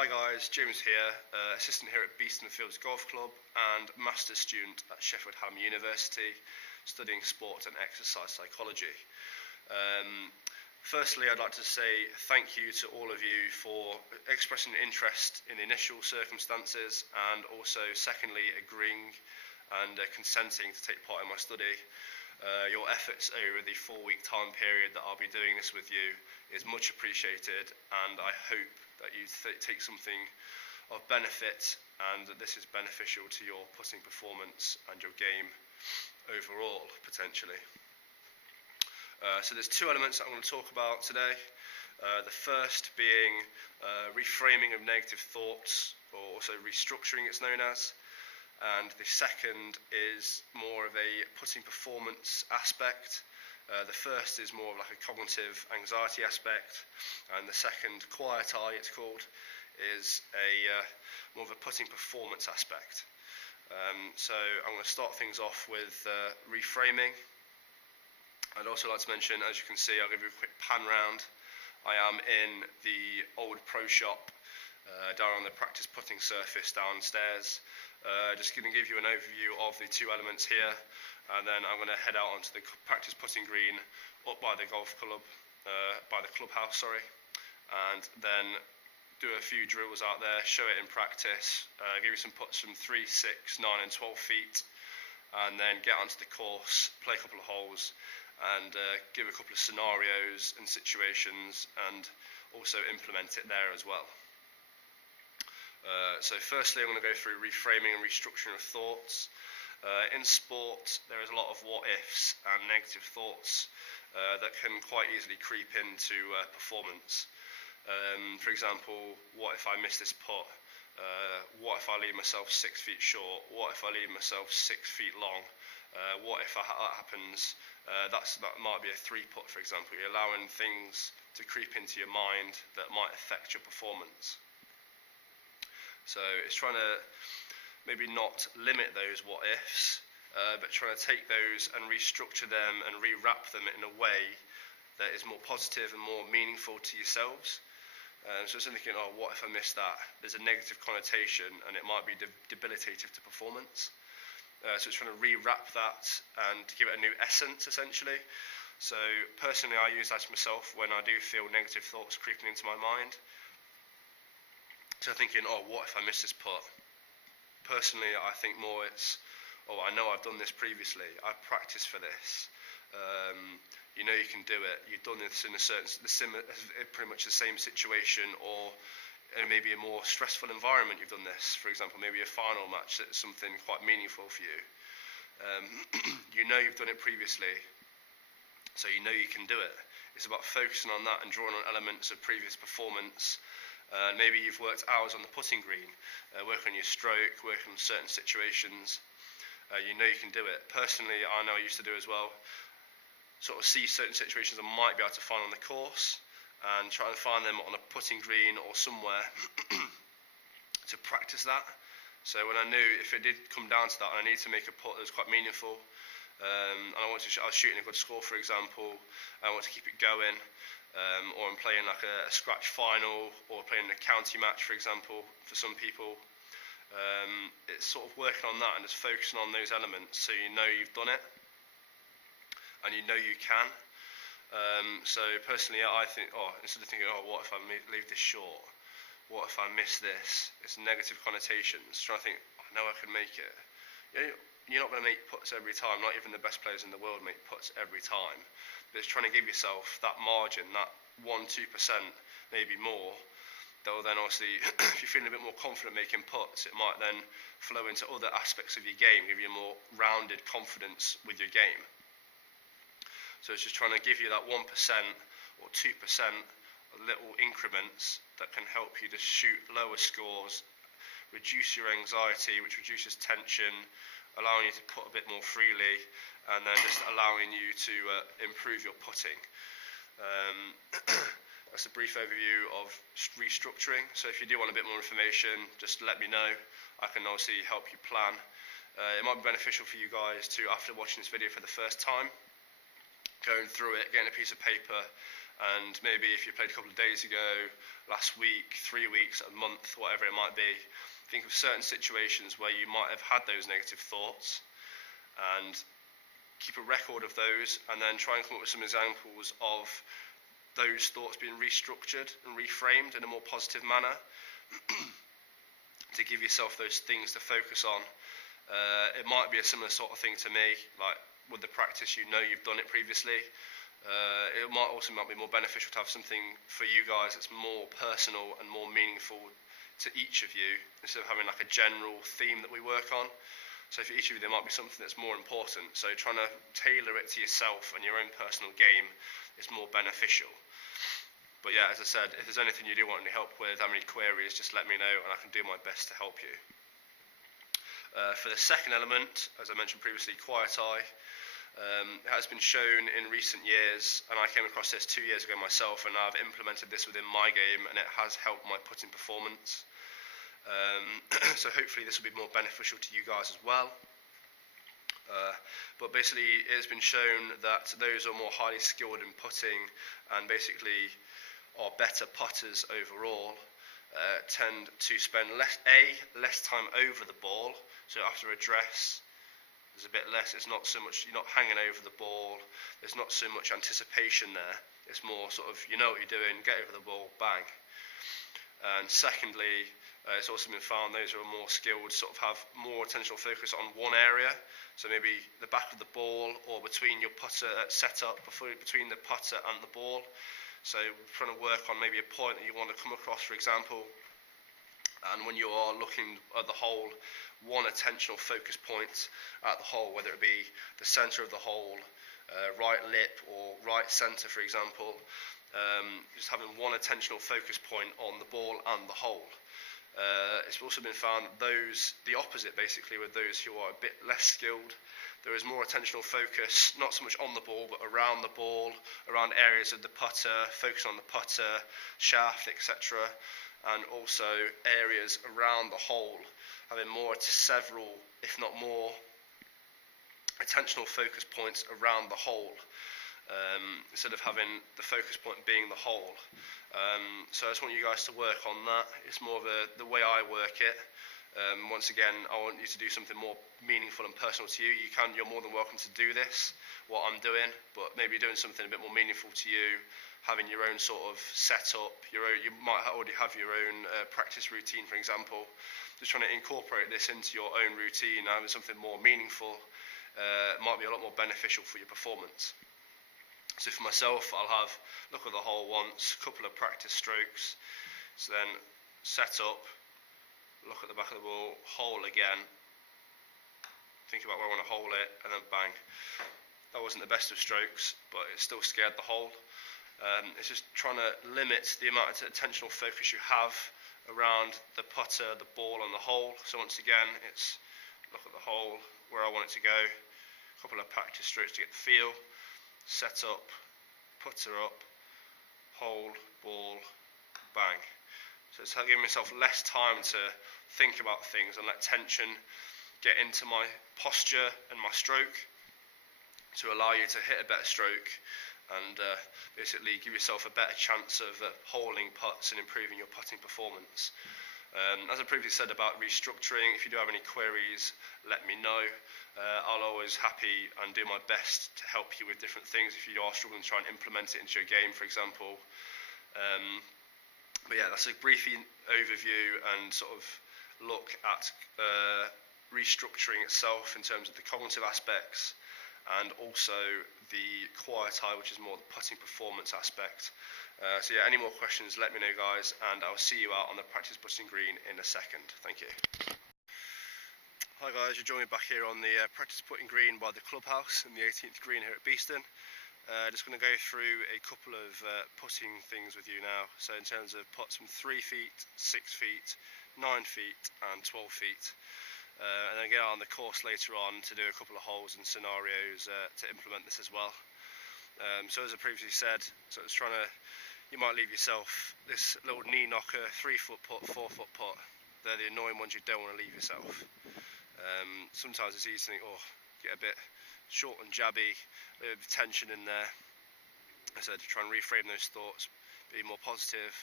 Hi guys, James here, assistant here at Beeston Fields Golf Club and master's student at Sheffield Hallam University, studying sport and exercise psychology. Firstly, I'd like to say thank you to all of you for expressing interest in the initial circumstances, and also secondly agreeing and consenting to take part in my study. Your efforts over the 4-week time period that I'll be doing this with you is much appreciated, and I hope that you take something of benefit and that this is beneficial to your putting performance and your game overall, potentially. So there's two elements that I'm going to talk about today. The first being reframing of negative thoughts, or also restructuring it's known as. And the second is more of a putting performance aspect. The first is more of like a cognitive anxiety aspect, and the second, quiet eye it's called, is more of a putting performance aspect. So I'm going to start things off with reframing. I'd also like to mention, as you can see, I'll give you a quick pan round. I am in the old pro shop down on the practice putting surface downstairs. Just going to give you an overview of the two elements here, and then I'm going to head out onto the practice putting green up by the golf club, by the clubhouse, and then do a few drills out there, show it in practice, give you some putts from 3, 6, 9 and 12 feet, and then get onto the course, play a couple of holes, and give a couple of scenarios and situations, and also implement it there as well. So firstly, I'm going to go through reframing and restructuring of thoughts. In sport, there is a lot of what-ifs and negative thoughts that can quite easily creep into performance. For example, what if I miss this putt? What if I leave myself 6 feet short? What if I leave myself 6 feet long? What if that happens? That might be a 3-putt, for example. You're allowing things to creep into your mind that might affect your performance. So it's trying to maybe not limit those what-ifs, but trying to take those and restructure them and rewrap them in a way that is more positive and more meaningful to yourselves. So it's thinking, oh, what if I miss that? There's a negative connotation and it might be debilitative to performance. So it's trying to rewrap that and give it a new essence, essentially. So personally, I use that myself when I do feel negative thoughts creeping into my mind. So thinking, oh, what if I miss this putt? Personally, I think more it's, oh, I know I've done this previously. I've practiced for this. You know you can do it. You've done this in pretty much the same situation, or in maybe a more stressful environment. You've done this, for example, maybe a final match that's something quite meaningful for you. You know you've done it previously, so you know you can do it. It's about focusing on that and drawing on elements of previous performance. Maybe you've worked hours on the putting green, working on your stroke, working on certain situations. You know you can do it. Personally, I know I used to do as well. Sort of see certain situations I might be able to find on the course and try and find them on a putting green or somewhere to practice that. So when I knew if it did come down to that and I needed to make a putt that was quite meaningful, and I was shooting a good score, for example, I want to keep it going. Or I'm playing like a scratch final, or playing a county match, for example, for some people. It's sort of working on that and just focusing on those elements so you know you've done it and you know you can. So personally, I think, instead of thinking, oh, what if I leave this short? What if I miss this? It's negative connotations. Trying to think, I know I can make it. You're not going to make putts every time. Not even the best players in the world make putts every time. But it's trying to give yourself that margin, that 1-2%, maybe more. That will then obviously, if you're feeling a bit more confident making putts, it might then flow into other aspects of your game, give you a more rounded confidence with your game. So it's just trying to give you that 1% or 2% little increments that can help you to shoot lower scores, reduce your anxiety, which reduces tension, allowing you to put a bit more freely, and then just allowing you to improve your putting. That's a brief overview of restructuring. So if you do want a bit more information, just let me know. I can obviously help you plan. It might be beneficial for you guys to, after watching this video for the first time, going through it, getting a piece of paper And maybe if you played a couple of days ago, last week, 3 weeks, a month, whatever it might be, think of certain situations where you might have had those negative thoughts and keep a record of those, and then try and come up with some examples of those thoughts being restructured and reframed in a more positive manner to give yourself those things to focus on. It might be a similar sort of thing to me, like with the practice, you've done it previously. It might be more beneficial to have something for you guys that's more personal and more meaningful to each of you, instead of having like a general theme that we work on. So for each of you, there might be something that's more important. So trying to tailor it to yourself and your own personal game is more beneficial. But yeah, as I said, if there's anything you do want any help with, any queries, just let me know and I can do my best to help you. For the second element, as I mentioned previously, quiet eye. It has been shown in recent years, and I came across this 2 years ago myself, and I've implemented this within my game, and it has helped my putting performance. So hopefully this will be more beneficial to you guys as well. But basically it's been shown that those who are more highly skilled in putting and basically are better putters overall tend to spend less time over the ball. So after address, there's a bit less, it's not so much, you're not hanging over the ball, there's not so much anticipation there, it's more sort of, you know what you're doing, get over the ball, bang. And secondly, it's also been found those who are more skilled sort of have more attentional focus on one area. So maybe the back of the ball or between your putter setup, between the putter and the ball. So trying to work on maybe a point that you want to come across, for example. And when you are looking at the hole, one attentional focus point at the hole, whether it be the centre of the hole, right lip or right centre, for example. Just having one attentional focus point on the ball and the hole. It's also been found the opposite basically with those who are a bit less skilled. There is more attentional focus, not so much on the ball, but around the ball, around areas of the putter, focus on the putter, shaft, etc. And also areas around the hole, having several, if not more, attentional focus points around the hole. Instead of having the focus point being the hole. So I just want you guys to work on that. It's more of the way I work it. Once again, I want you to do something more meaningful and personal to you. You're more than welcome to do this, what I'm doing, but maybe doing something a bit more meaningful to you, having your own sort of setup, you might already have your own practice routine, for example. Just trying to incorporate this into your own routine, having something more meaningful might be a lot more beneficial for your performance. So for myself, I'll have look at the hole once, a couple of practice strokes, so then set up, look at the back of the ball, hole again, think about where I want to hole it, and then bang. That wasn't the best of strokes, but it still scared the hole. It's just trying to limit the amount of attentional focus you have around the putter, the ball, and the hole. So once again, it's look at the hole, where I want it to go, a couple of practice strokes to get the feel. Set up, putter up, hole, ball, bang. So it's giving myself less time to think about things and let tension get into my posture and my stroke to allow you to hit a better stroke and basically give yourself a better chance of holing putts and improving your putting performance. As I previously said about restructuring, if you do have any queries, let me know. I'll always happy and do my best to help you with different things if you are struggling to try and implement it into your game, for example. But yeah, that's a brief overview and sort of look at restructuring itself in terms of the cognitive aspects and also the quiet eye, which is more the putting performance aspect. So yeah, any more questions, let me know, guys, and I'll see you out on the practice putting green in a second. Thank you. Hi guys, you're joining me back here on the practice putting green by the clubhouse in the 18th green here at Beeston. Just going to go through a couple of putting things with you now. So in terms of putts from 3 feet, 6 feet, 9 feet and 12 feet. And then get out on the course later on to do a couple of holes and scenarios to implement this as well. So as I previously said, so it's trying to, you might leave yourself this little knee knocker, 3-foot putt, 4-foot putt. They're the annoying ones you don't want to leave yourself. Sometimes it's easy to think, oh, get a bit short and jabby, a bit of tension in there. I said to try and reframe those thoughts, be more positive.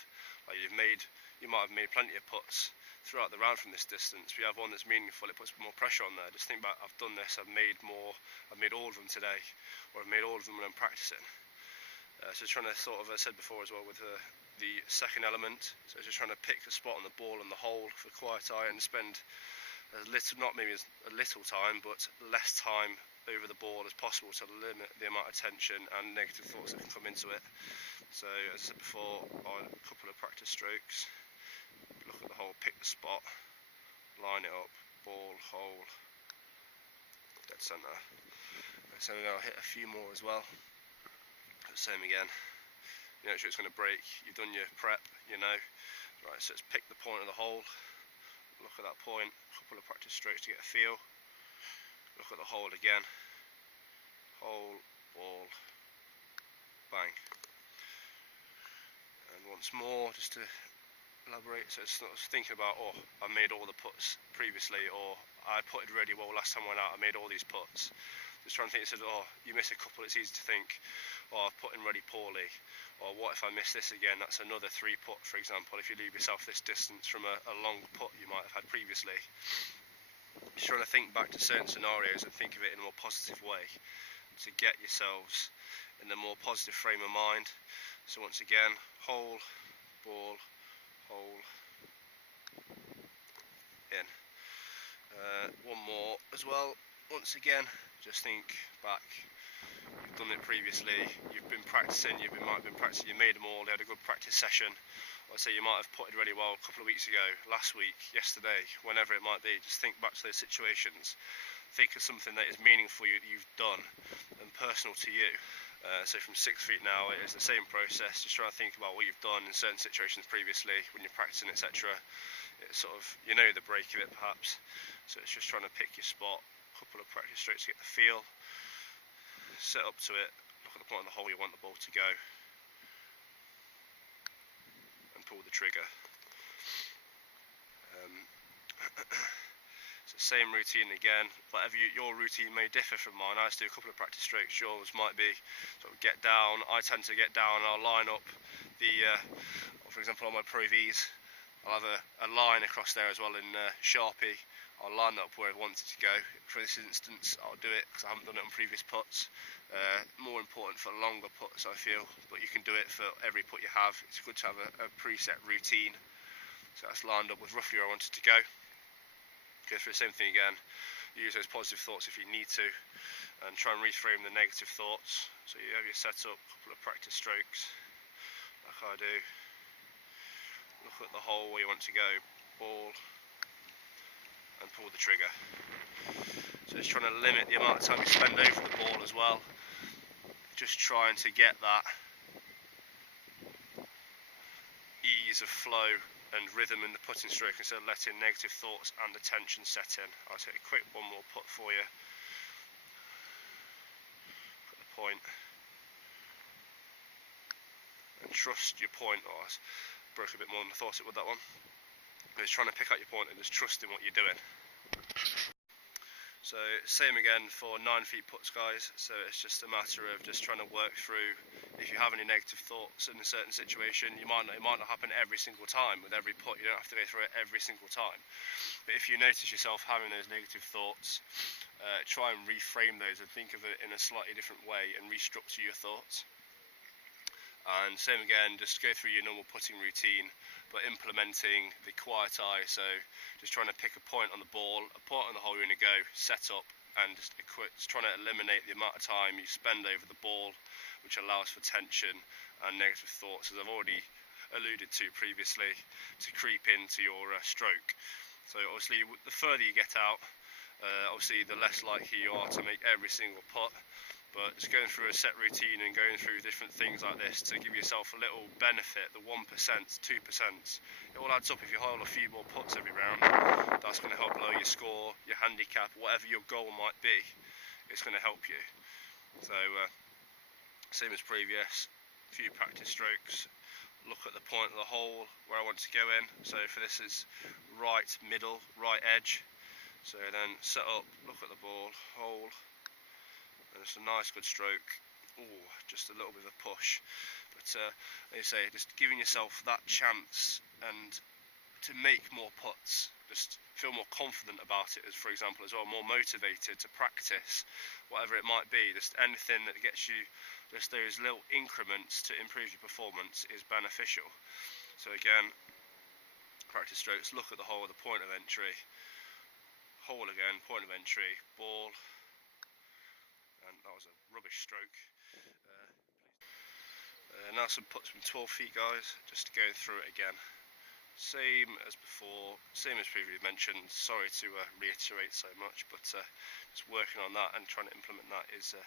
Like you might have made plenty of putts throughout the round from this distance. If you have one that's meaningful, it puts more pressure on there. Just think about, I've done this, I've made all of them today, or I've made all of them when I'm practicing. So trying to sort of, as I said before as well, with the second element, so just trying to pick the spot on the ball and the hole for quiet eye and spend as little, not maybe as a little time, but less time over the ball as possible to limit the amount of tension and negative thoughts that can come into it. So as I said before, on a couple of practice strokes, look at the hole, pick the spot, line it up, ball, hole, dead centre. So now I'll hit a few more as well. Same again. You know sure it's going to break. You've done your prep, you know. Right, so let's pick the point of the hole. Look at that point. A couple of practice strokes to get a feel. Look at the hole again. Hole, ball, bang. And once more, just to elaborate. So it's not thinking about, oh, I made all the putts previously, or I putted really well last time I went out. I made all these putts. Just trying to think, it says, oh, you miss a couple, it's easy to think, oh, I've put in really poorly, or what if I miss this again, that's another 3 putt, for example, if you leave yourself this distance from a long putt you might have had previously. Just trying to think back to certain scenarios and think of it in a more positive way to get yourselves in a more positive frame of mind. So once again, hole, ball, hole, in. One more as well. Once again, just think back. You've done it previously. You've been practicing. You might have been practicing. You made them all. They had a good practice session. I'd say you might have putted really well a couple of weeks ago, last week, yesterday, whenever it might be. Just think back to those situations. Think of something that is meaningful that you've done and personal to you. So from 6 feet now, it is the same process. Just trying to think about what you've done in certain situations previously when you're practicing, etc. It's sort of, you know, the break of it perhaps. So it's just trying to pick your spot. Couple of practice strokes to get the feel, set up to it, look at the point of the hole you want the ball to go, and pull the trigger. So same routine again. Whatever your routine may differ from mine. I just do a couple of practice strokes. Yours might be sort of get down. I tend to get down and I'll line up the, for example, on my Pro Vs, I'll have a line across there as well in Sharpie. I'll line that up where I want it to go. For this instance, I'll do it because I haven't done it on previous putts. More important for longer putts, I feel, but you can do it for every putt you have. It's good to have a preset routine. So that's lined up with roughly where I want it to go. Go through the same thing again. Use those positive thoughts if you need to, and try and reframe the negative thoughts. So you have your setup, a couple of practice strokes, like I do. Look at the hole where you want to go, ball, and pull the trigger. So it's trying to limit the amount of time you spend over the ball as well. Just trying to get that ease of flow and rhythm in the putting stroke instead of letting negative thoughts and attention set in. I'll take a quick one more putt for you. Put the point. And trust your point. Oh, I broke a bit more than I thought it would, that one. It's trying to pick out your point and just trust in what you're doing. So same again for 9 feet putts, guys. So it's just a matter of just trying to work through if you have any negative thoughts in a certain situation. It might not happen every single time with every putt. You don't have to go through it every single time. But if you notice yourself having those negative thoughts, try and reframe those and think of it in a slightly different way and restructure your thoughts. And same again, just go through your normal putting routine, but implementing the quiet eye. So just trying to pick a point on the ball, a point on the hole you're going to go, set up, and just trying to eliminate the amount of time you spend over the ball, which allows for tension and negative thoughts, as I've already alluded to previously, to creep into your stroke. So obviously, the further you get out, obviously the less likely you are to make every single putt. But just going through a set routine and going through different things like this to give yourself a little benefit, the 1%, 2%, it all adds up. If you hole a few more putts every round, that's going to help lower your score, your handicap, whatever your goal might be, it's going to help you. So same as previous, a few practice strokes, look at the point of the hole where I want to go in. So for this is right middle, right edge. So then set up, look at the ball, hole, and it's a nice good stroke, just a little bit of a push. But like you say, just giving yourself that chance and to make more putts, just feel more confident about it, as for example as well, more motivated to practice, whatever it might be. Just anything that gets you just those little increments to improve your performance is beneficial. So again, practice strokes, look at the hole, the point of entry, hole again, point of entry, ball, and that was a rubbish stroke. Now some putts from 12 feet, guys, just going through it again. Same as before, same as previously mentioned. Sorry to reiterate so much, but just working on that and trying to implement that is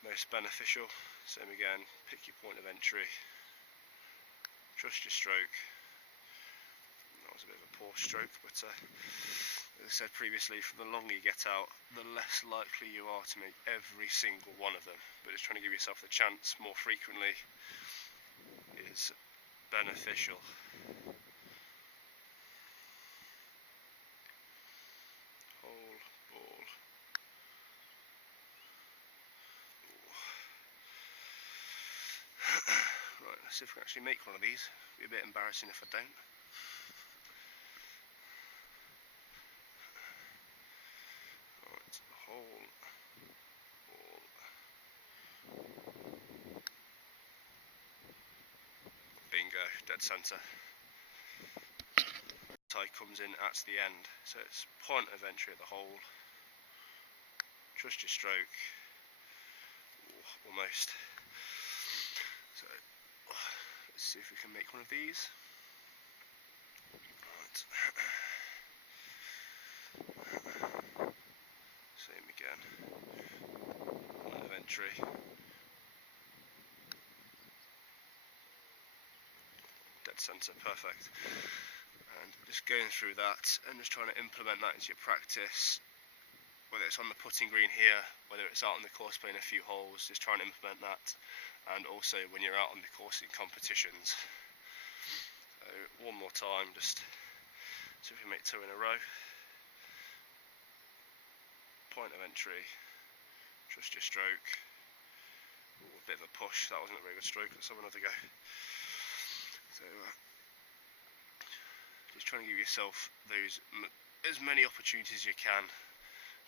most beneficial. Same again, pick your point of entry, trust your stroke. That was a bit of a poor stroke, but as I said previously, the longer you get out, the less likely you are to make every single one of them. But just trying to give yourself the chance more frequently is beneficial. Hole, ball. Right, let's see if we can actually make one of these. It'd be a bit embarrassing if I don't. Right, hole, ball. Bingo, dead centre. Tie comes in at the end, so it's point of entry at the hole. Trust your stroke. Almost. So let's see if we can make one of these. Right. Same again. Point of entry. Dead centre, perfect. And just going through that and just trying to implement that into your practice, whether it's on the putting green here, whether it's out on the course playing a few holes, just trying to implement that, and also when you're out on the course in competitions. So one more time, just see if we make two in a row. Point of entry, trust your stroke. A bit of a push, that wasn't a very good stroke, let's have another go. So just trying to give yourself those as many opportunities as you can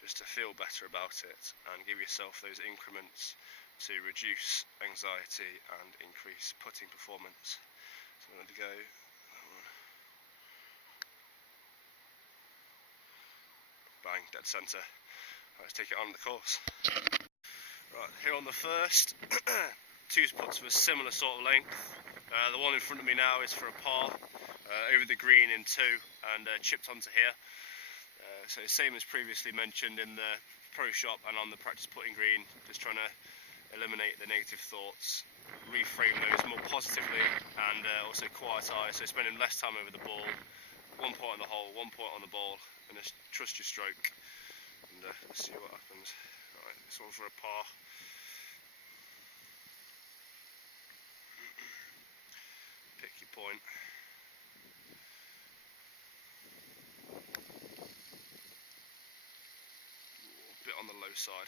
just to feel better about it and give yourself those increments to reduce anxiety and increase putting performance. So I'm going to go. Bang, dead centre. Let's take it on the course. Right, here on the first, two putts of a similar sort of length. The one in front of me now is for a par, over the green in two and chipped onto here. So same as previously mentioned in the pro shop and on the practice putting green, just trying to eliminate the negative thoughts, reframe those more positively, and also quiet eye, so spending less time over the ball, 1 point on the hole, 1 point on the ball, and just trust your stroke, and let's see what happens. Right, this one for a par. Pick your point. A bit on the low side.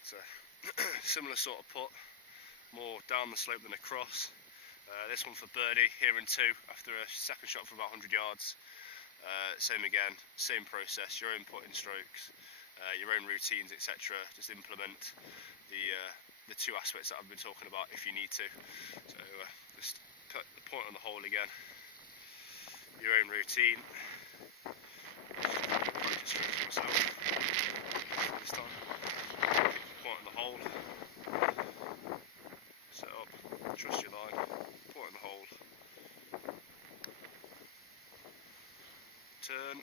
It's a similar sort of putt, more down the slope than across. This one for birdie, here in two, after a second shot for about 100 yards. Same again, same process, your own putting strokes, your own routines, etc. Just implement the two aspects that I've been talking about if you need to. So just put the point on the hole again, your own routine. This time, point on the hole, set up, trust your line, point on the hole, turn.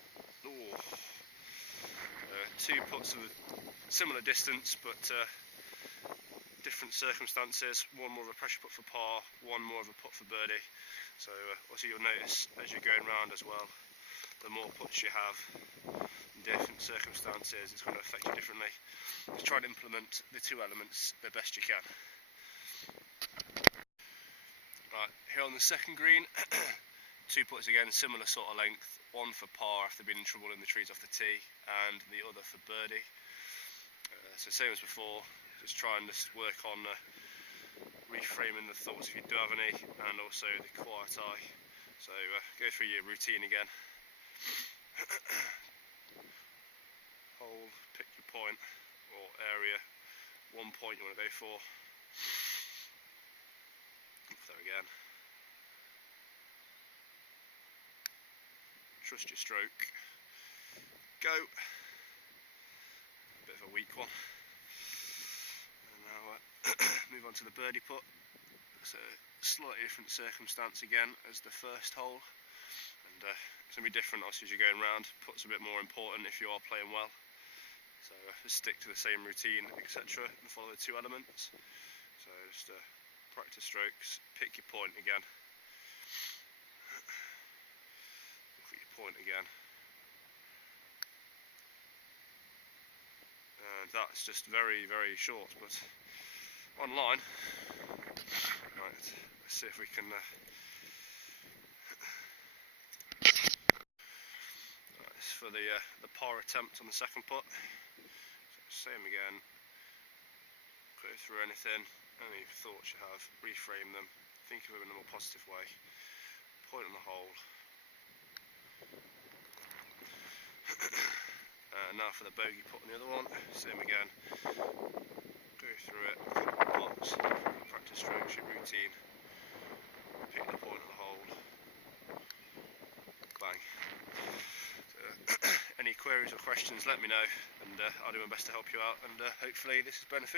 Two putts of a similar distance but different circumstances. One more of a pressure putt for par, one more of a putt for birdie. So also you'll notice as you're going round as well, the more putts you have in different circumstances, it's going to affect you differently. Just try and implement the two elements the best you can. Right, here on the second green, two putts again, similar sort of length, one for par after being in trouble in the trees off the tee, and the other for birdie. So same as before, just try and just work on reframing the thoughts if you do have any, and also the quiet eye. So go through your routine again. Hold, pick your point or area, 1 point you want to go for. There again. Trust your stroke. Go. Bit of a weak one. And now move on to the birdie putt. So slightly different circumstance again as the first hole, and it's going to be different obviously as you're going round. Putt's a bit more important if you are playing well. So just stick to the same routine, etc., and follow the 2 elements. So just practice strokes, pick your point again. Look at your point again. And that's just very, very short, but online. Right, let's see if we can. Right, this is for the par attempt on the second putt. So same again. Go through anything, any thoughts you have, reframe them, think of them in a more positive way. Point on the hole. Now for the bogey putt on the other one. Same again. Go through it, putts, practice strokes, your routine, pick the point of the hole, bang. So, any queries or questions, let me know, and I'll do my best to help you out, and hopefully this is beneficial.